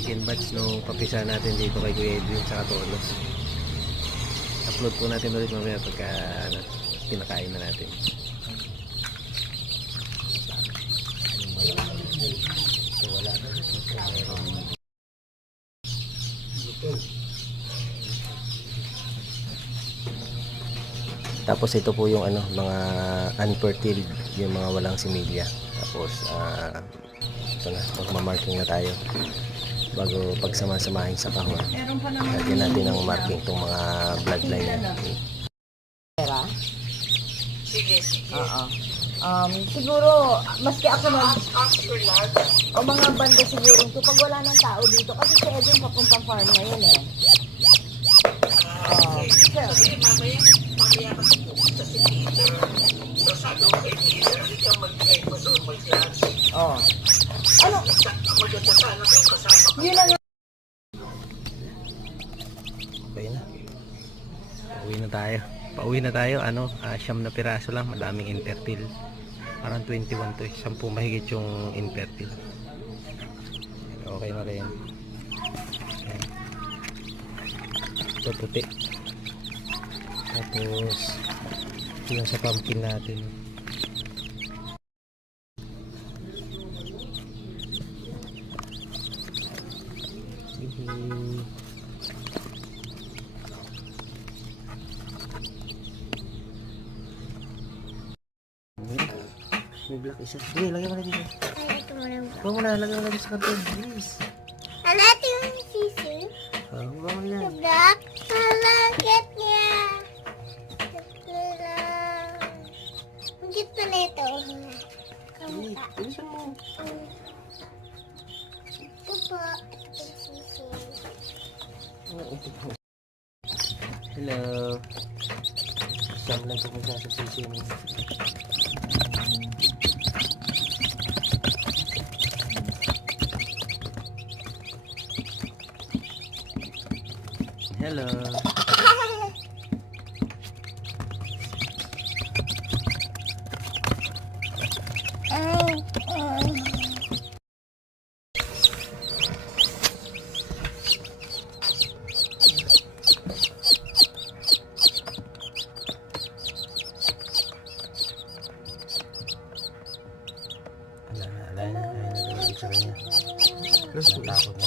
second batch nung papisa natin dito kay Kuya Edwin sa Tolos. Upload po natin ulit mamaya pagka pinakain na natin. Wala. Tapos ito po yung mga unfertile, yung mga walang similya. Tapos ito na, magmamarking na tayo bago pagsama-samahin sa kahon. Lagyan natin ang marking itong mga bloodline niya. Pera? Sige. Oo. Siguro, maski ako o mga banda siguro, kapag wala ng tao dito, kasi si Edwin papuntang farm na yun eh. Kasi mamaya kasi pupunta si Peter. So sabi ko kay Peter, hindi ka mag-breakfast or mag-lunch. Ano? Maganda sana kung kasama ka. Yun lang. Okay na. Pauwi na tayo. Siyam na piraso lang. Madaming infertile. Parang 21 to. 10 mahigit yung infertile. Okay na rin. Ayan. Ito puti. Tapos ito yung sa pumpkin natin. May black isa. Sige, lagyan mo na dito. Ay, ito mo lang. Huwag mo na, lagyan mo na sa karton. Please. Ano ito yung sisi? Huwag mo yan. Black? Malagit niya. Ito lang. Ang cute pa na ito. Kamuka. Bilisan mo. Ito po. Ito yung sisi. Hello. Siyam lang po sa sisi mo. Hello. Ala na sa kanya. Natakot